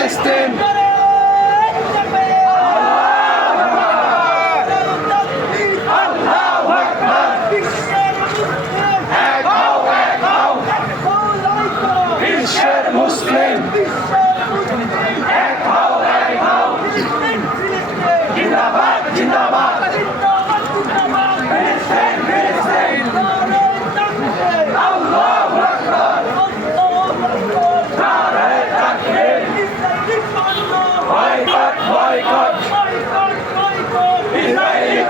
ফিলিস্তিন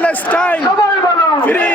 Palestine, free